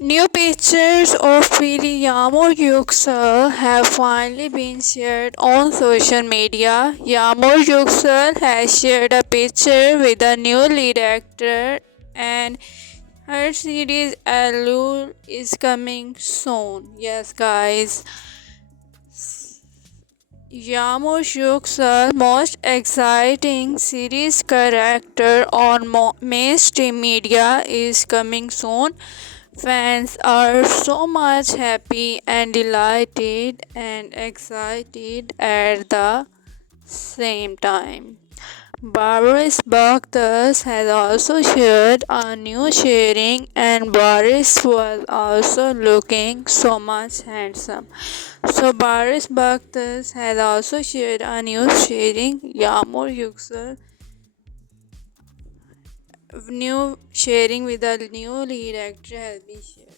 New pictures of Yagmur Yuksel have finally been shared on social media. Yagmur Yuksel has shared a picture with the new lead actor, and her series Allure is coming soon. Yes, guys. Yagmur Yuksel's most exciting series character on mainstream media is coming soon. Fans are so much happy and delighted and excited at the same time. Baris Baktas has also shared a new sharing, and Baris was also looking so much handsome. So Baris Baktas has also shared a new sharing. Yagmur Yuksel new sharing with the new lead actor has been shared.